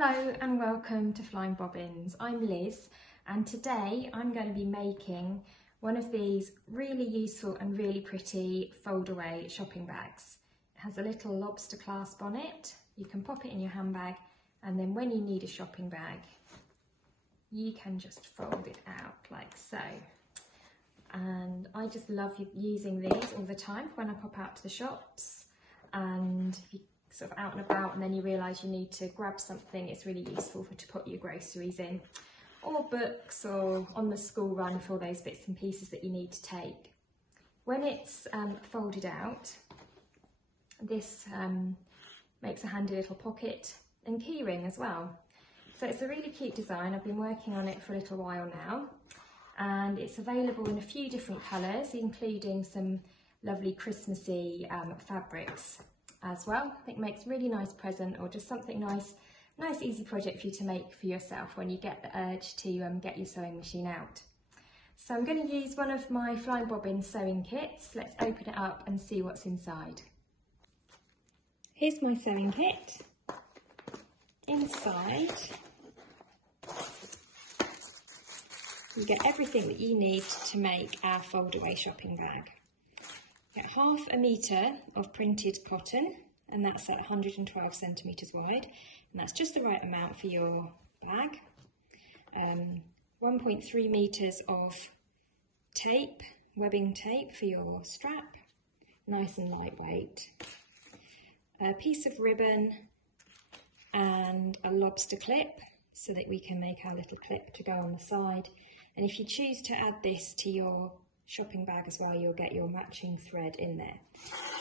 Hello and welcome to Flying Bobbins. I'm Liz and today I'm going to be making one of these really useful and really pretty fold away shopping bags. It has a little lobster clasp on it. You can pop it in your handbag and then when you need a shopping bag you can just fold it out like so. And I just love using these all the time when I pop out to the shops, and if you sort of out and about and then you realise you need to grab something, it's really useful to put your groceries in, or books, or on the school run for all those bits and pieces that you need to take. When it's folded out, this makes a handy little pocket and keyring as well. So it's a really cute design. I've been working on it for a little while now, and it's available in a few different colours, including some lovely Christmassy fabrics as well. I think it makes a really nice present, or just something nice easy project for you to make for yourself when you get the urge to get your sewing machine out. So I'm going to use one of my Flying Bobbins sewing kits. Let's open it up and see what's inside. Here's my sewing kit. Inside you get everything that you need to make our fold away shopping bag. Get 1/2 metre of printed cotton, and that's at 112 centimetres wide, and that's just the right amount for your bag. 1.3 metres of tape, webbing tape for your strap, nice and lightweight. A piece of ribbon and a lobster clip so that we can make our little clip to go on the side. And if you choose to add this to your shopping bag as well, you'll get your matching thread in there.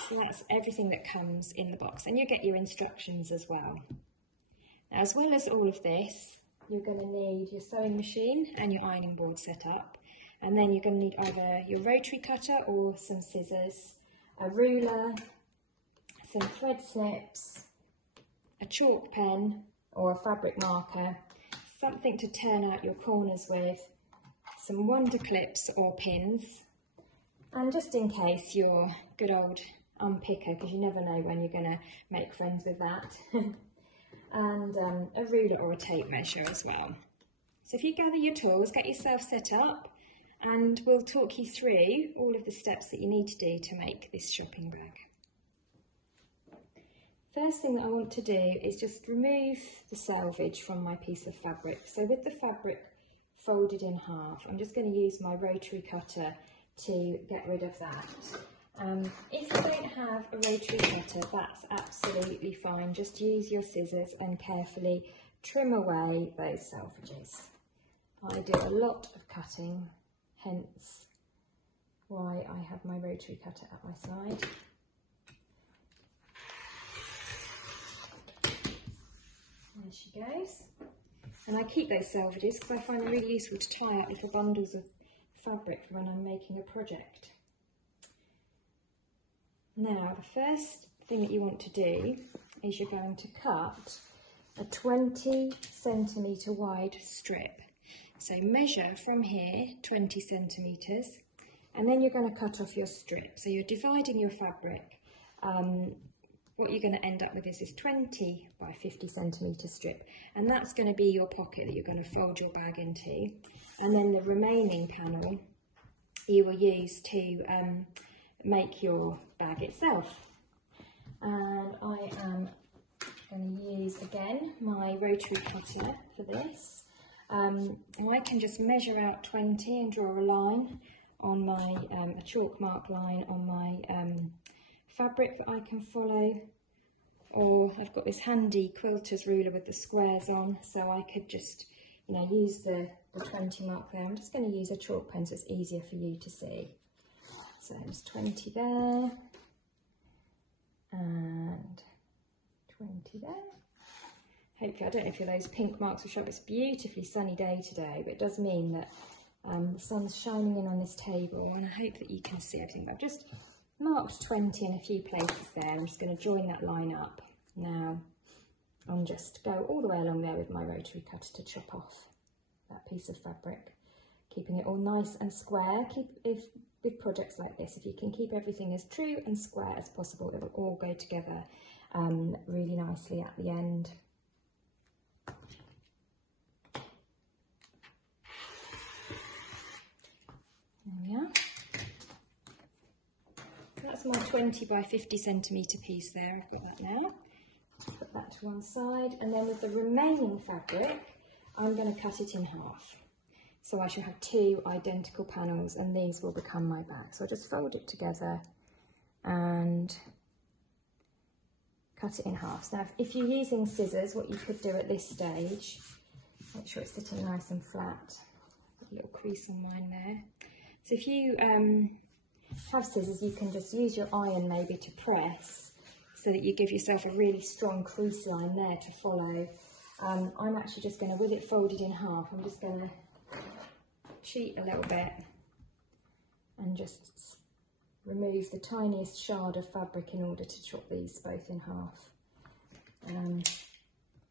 So that's everything that comes in the box, and you'll get your instructions as well. Now, as well as all of this, you're going to need your sewing machine and your ironing board set up, and then you're going to need either your rotary cutter or some scissors, a ruler, some thread snips, a chalk pen or a fabric marker, something to turn out your corners with, some wonder clips or pins, and just in case, your good old unpicker, because you never know when you're going to make friends with that, and a ruler or a tape measure as well. So if you gather your tools, get yourself set up, and we'll talk you through all of the steps that you need to do to make this shopping bag. First thing that I want to do is just remove the selvage from my piece of fabric. So with the fabric folded in half, I'm just going to use my rotary cutter to get rid of that. If you don't have a rotary cutter, that's absolutely fine. Just use your scissors and carefully trim away those selvages. I do a lot of cutting, hence why I have my rotary cutter at my side. There she goes. And I keep those selvages because I find them really useful to tie up little bundles of fabric for when I'm making a project. Now, the first thing that you want to do is you're going to cut a 20 centimetre wide strip. So measure from here 20 centimetres, and then you're going to cut off your strip. So you're dividing your fabric. What you're going to end up with is this 20 by 50 centimetre strip, and that's going to be your pocket that you're going to fold your bag into, and then the remaining panel you will use to make your bag itself. And I am going to use again my rotary cutter for this. I can just measure out 20 and draw a line on my a chalk mark line on my fabric that I can follow, or I've got this handy quilter's ruler with the squares on, so I could just use the 20 mark there. I'm just going to use a chalk pen so it's easier for you to see. So there's 20 there and 20 there. Hopefully, I don't know if those pink marks will show up. It's a beautifully sunny day today, but it does mean that the sun's shining in on this table, and I hope that you can see everything. But I've just marked 20 in a few places there. I'm just going to join that line up now and just go all the way along there with my rotary cutter to chop off that piece of fabric, keeping it all nice and square. With projects like this, if you can keep everything as true and square as possible, it will all go together really nicely at the end. now. That's my 20 by 50 centimetre piece there. I've got that now. Just put that to one side, and then with the remaining fabric, I'm going to cut it in half. So I shall have 2 identical panels, and these will become my bag. So I'll just fold it together and cut it in half. Now, if you're using scissors, what you could do at this stage, make sure it's sitting nice and flat. Got a little crease on mine there. So if you have scissors, you can just use your iron maybe to press so that you give yourself a really strong crease line there to follow. I'm actually just going to, with it folded in half, I'm just going to cheat a little bit and just remove the tiniest shard of fabric in order to chop these both in half,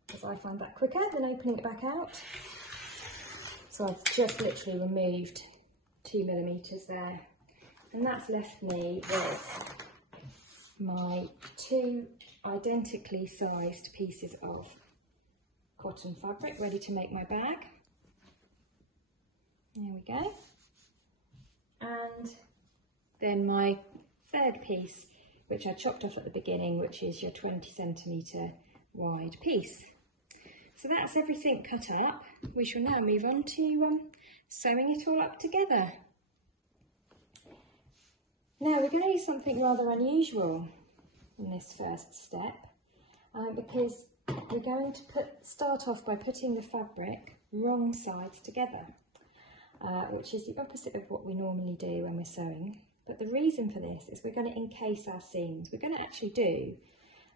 because I find that quicker than opening it back out. So I've just literally removed 2 millimetres there, and that's left me with my 2 identically sized pieces of cotton fabric ready to make my bag. There we go. And then my third piece, which I chopped off at the beginning, which is your 20 centimetre wide piece. So that's everything cut up. We shall now move on to sewing it all up together. Now we're going to do something rather unusual in this first step, because we're going to start off by putting the fabric wrong sides together. Which is the opposite of what we normally do when we're sewing. But the reason for this is we're going to encase our seams. We're going to actually do,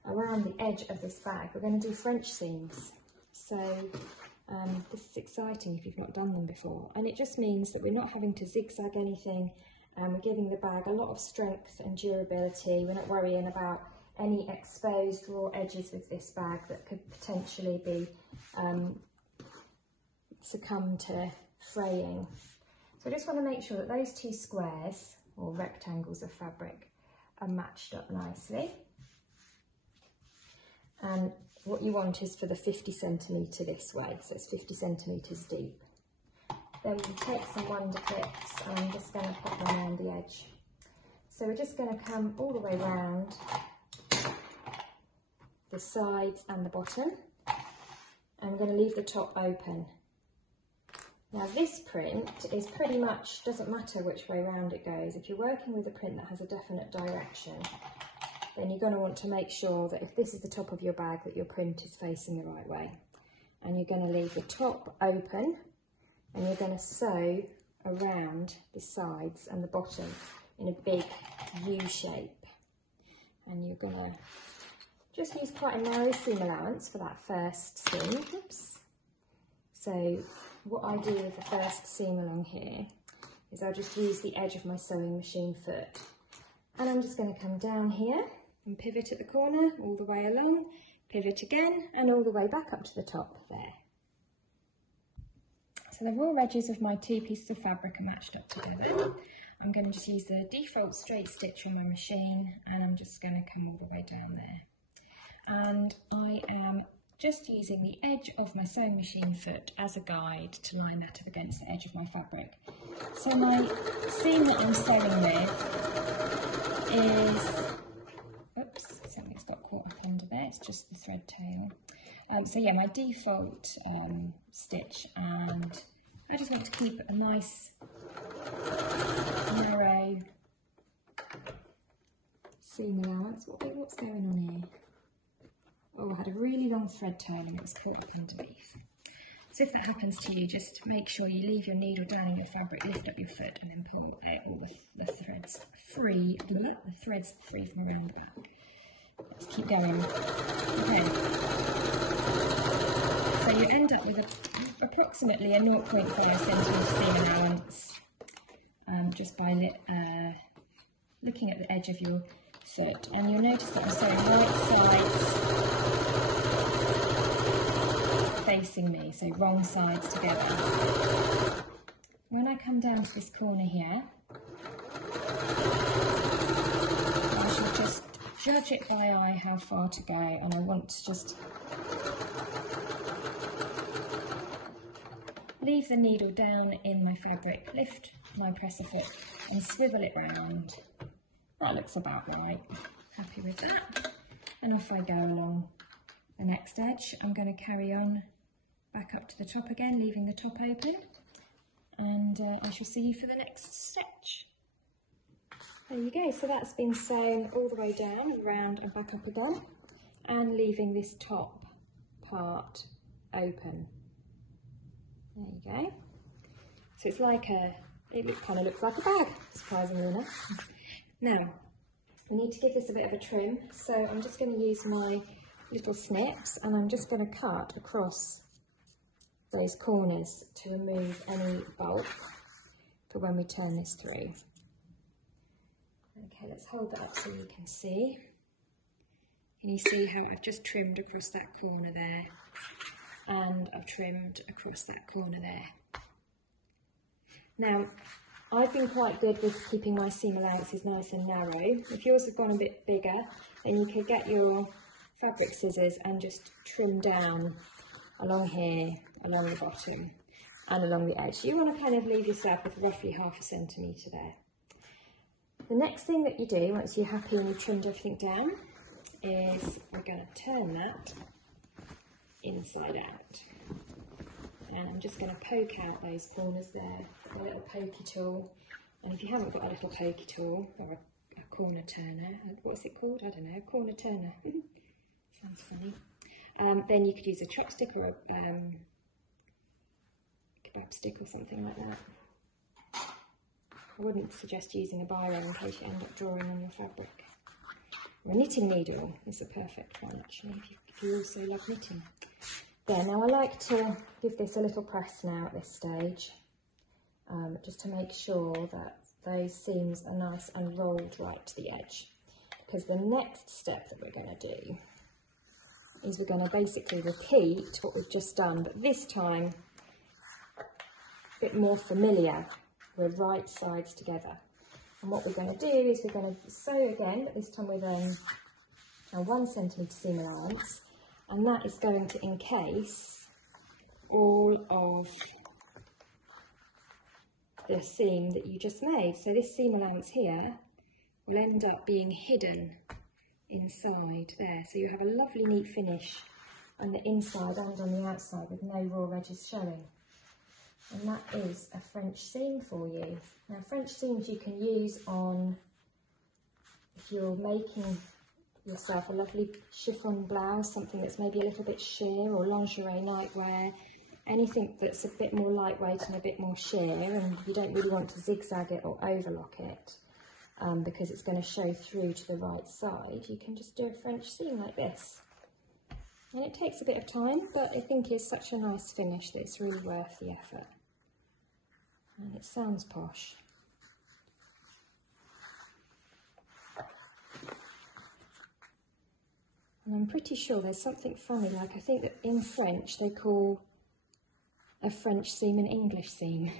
around the edge of this bag, we're going to do French seams. So this is exciting if you've not done them before. And it just means that we're not having to zigzag anything, and we're giving the bag a lot of strength and durability. We're not worrying about any exposed raw edges with this bag that could potentially be succumb to fraying. So I just want to make sure that those 2 squares or rectangles of fabric are matched up nicely. And what you want is for the 50 centimetre this way, so it's 50 centimetres deep. Then we take some wonder clips, and I'm just going to pop them around the edge. So we're just going to come all the way round the sides and the bottom. I'm going to leave the top open. Now this print is pretty much, doesn't matter which way round it goes. If you're working with a print that has a definite direction, then you're going to want to make sure that if this is the top of your bag, that your print is facing the right way. And you're going to leave the top open, and you're going to sew around the sides and the bottom in a big U shape. And you're going to just use quite a narrow seam allowance for that first seam. Oops. So what I do with the first seam along here is I'll just use the edge of my sewing machine foot, and I'm just going to come down here and pivot at the corner all the way along, pivot again, and all the way back up to the top there. So the raw edges of my 2 pieces of fabric are matched up together. I'm going to just use the default straight stitch on my machine, and I'm just going to come all the way down there. And I am just using the edge of my sewing machine foot as a guide to line that up against the edge of my fabric. So my seam that I'm sewing with is, oops, something's got caught up under there, it's just the thread tail. So yeah, my default stitch, and I just want to keep a nice narrow seam allowance. What's going on here? Oh, I had a really long thread tail and it was caught up underneath. So if that happens to you, just make sure you leave your needle down in your fabric, lift up your foot, and then pull all the threads free, from around the back. Let's keep going. Okay. So you end up with approximately a 0.5 centimetre seam allowance, just by looking at the edge of your foot, and you'll notice that I'm sewing right sides facing me, so wrong sides together. When I come down to this corner here, I shall just judge it by eye how far to go, and I want to just leave the needle down in my fabric, lift my presser foot and swivel it round. That looks about right. Happy with that. And off I go along the next edge. I'm going to carry on back up to the top again, leaving the top open. And I shall see you for the next stitch. There you go, so that's been sewn all the way down and round and back up again, and leaving this top part open. There you go. So it's like it kind of looks like a bag, surprisingly enough. Now, we need to give this a bit of a trim, so I'm just going to use my little snips and I'm just going to cut across those corners to remove any bulk for when we turn this through. Okay, let's hold that up so you can see. Can you see how I've just trimmed across that corner there, and I've trimmed across that corner there. Now, I've been quite good with keeping my seam allowances nice and narrow. If yours have gone a bit bigger, then you could get your fabric scissors and just trim down along here, along the bottom and along the edge. So you want to kind of leave yourself with roughly ½ centimetre there. The next thing that you do once you're happy and you've trimmed everything down is we're going to turn that inside out. And I'm just going to poke out those corners there with a little pokey tool. And if you haven't got a little pokey tool or a corner turner, what's it called? I don't know, corner turner. Sounds funny. Then you could use a chopstick or a kebab stick or something like that. I wouldn't suggest using a biro in case you end up drawing on your fabric. A knitting needle is a perfect one actually, if you also love knitting. There, now I like to give this a little press now at this stage, just to make sure that those seams are nice and rolled right to the edge. Because the next step that we're going to do is we're going to basically repeat what we've just done, but this time a bit more familiar. We're right sides together. And what we're going to do is we're going to sew again, but this time with a 1 centimetre seam allowance, and that is going to encase all of the seam that you just made. So this seam allowance here will end up being hidden inside there. So you have a lovely neat finish on the inside and on the outside with no raw edges showing. And that is a French seam for you. Now French seams you can use on, if you're making yourself a lovely chiffon blouse, something that's maybe a little bit sheer, or lingerie nightwear, anything that's a bit more lightweight and a bit more sheer, and you don't really want to zigzag it or overlock it because it's going to show through to the right side, you can just do a French seam like this. And it takes a bit of time, but I think it's such a nice finish that it's really worth the effort. And it sounds posh. And I'm pretty sure there's something funny, like I think that in French they call a French seam an English seam,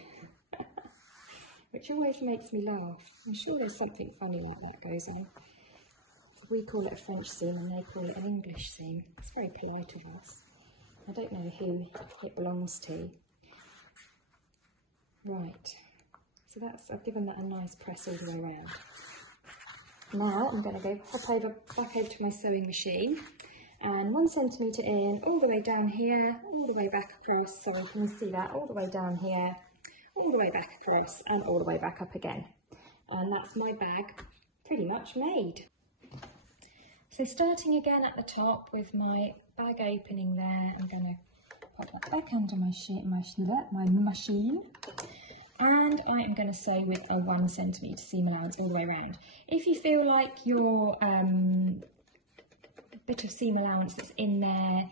which always makes me laugh. I'm sure there's something funny like that goes on. We call it a French seam and they call it an English seam. It's very polite of us. I don't know who it belongs to. Right, so I've given that a nice press all the way around. Now I'm going to go back over to my sewing machine, and 1 centimetre in, all the way down here, all the way back across, sorry, can you see that? All the way down here, all the way back across, and all the way back up again. And that's my bag pretty much made. So starting again at the top with my bag opening there, I'm going to pop that back under my machine, and I am going to sew with a 1 centimetre seam allowance all the way around. If you feel like your bit of seam allowance that's in there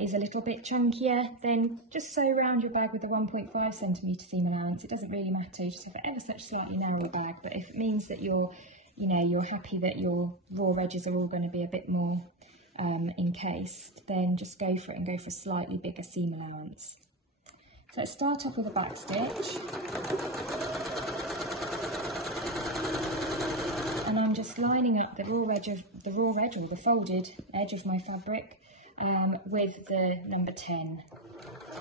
is a little bit chunkier, then just sew around your bag with a 1.5 centimetre seam allowance. It doesn't really matter, you just have ever such slightly narrower bag, but if it means that you're happy that your raw edges are all going to be a bit more encased, then just go for it and go for a slightly bigger seam allowance. So let's start off with a back stitch. And I'm just lining up the raw edge or the folded edge of my fabric with the number 10.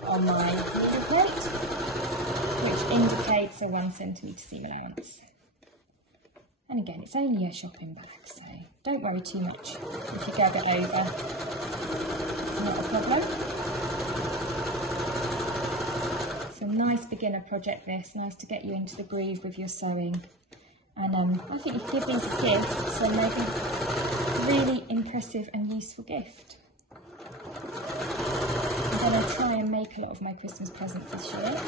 on my needle plate, which indicates a 1 centimetre seam allowance. And again, it's only a shopping bag, so don't worry too much if you go a bit over. Not a problem. It's a nice beginner project this, nice to get you into the groove with your sewing. And I think you could give these a gift, so maybe a really impressive and useful gift. I'm going to try and make a lot of my Christmas presents this year.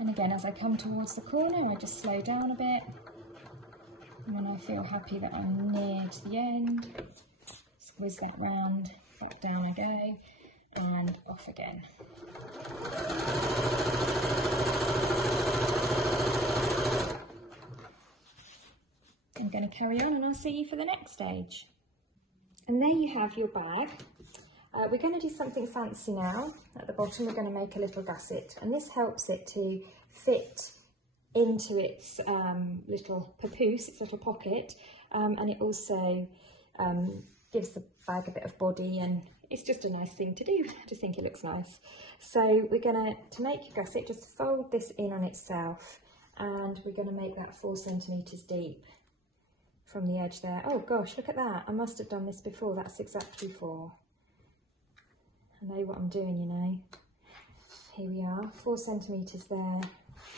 And again, as I come towards the corner, I just slow down a bit. And when I feel happy that I'm near to the end, squeeze that round, back down I go, and off again. I'm going to carry on and I'll see you for the next stage. And there you have your bag. We're going to do something fancy now. At the bottom we're going to make a little gusset, and this helps it to fit into its little papoose, its little pocket, and it also gives the bag a bit of body, and it's just a nice thing to do. I just think it looks nice. So we're going to make a gusset, just fold this in on itself, and we're going to make that 4 centimetres deep from the edge there. Oh gosh, look at that. I must have done this before. That's exactly 4. I know what I'm doing, you know. Here we are, 4 centimetres there.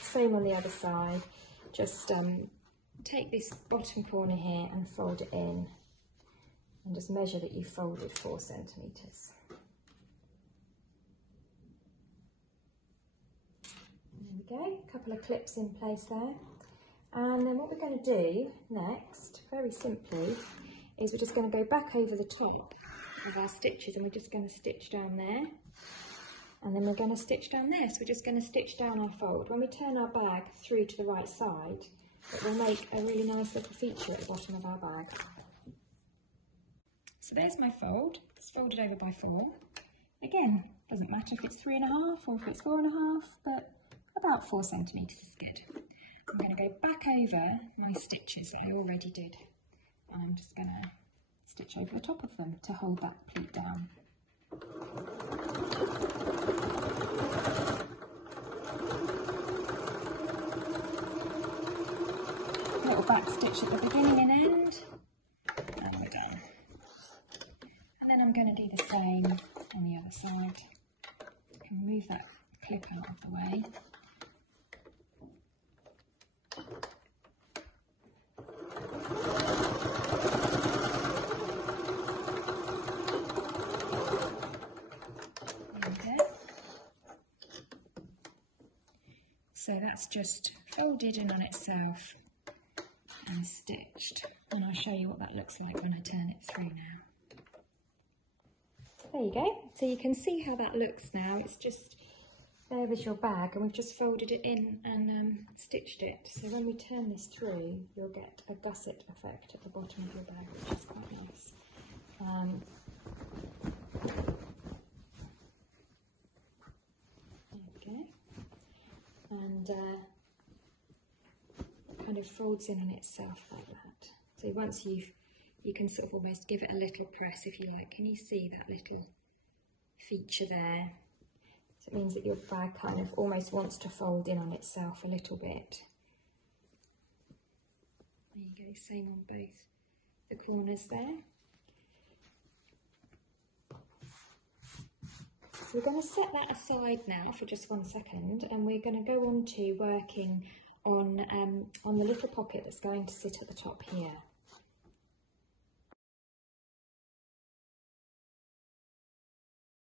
Same on the other side. Just take this bottom corner here and fold it in. And just measure that you folded 4 centimetres. There we go, a couple of clips in place there. And then what we're going to do next, very simply, is we're just going to go back over the top of our stitches, and we're just going to stitch down there, and then we're going to stitch down there. So we're just going to stitch down our fold. When we turn our bag through to the right side, it will make a really nice little feature at the bottom of our bag. So there's my fold. It's folded over by 4. Again, doesn't matter if it's 3.5 or if it's 4.5, but about 4 centimetres is good. I'm going to go back over my stitches that I already did, and I'm just going to stitch over the top of them to hold that pleat down. Little back stitch at the beginning and end, and we're done. And then I'm going to do the same on the other side. I can move that clip out of the way. So that's just folded in on itself and stitched, and I'll show you what that looks like when I turn it through now. There you go, so you can see how that looks now. It's just, there is your bag, and we've just folded it in and stitched it. So when we turn this through, you'll get a gusset effect at the bottom of your bag, which is quite nice. And it kind of folds in on itself like that. So once you can sort of almost give it a little press if you like. Can you see that little feature there? So it means that your bag kind of almost wants to fold in on itself a little bit. There you go, same on both the corners there. So we're going to set that aside now for just 1 second, and we're going to go on to working on the little pocket that's going to sit at the top here.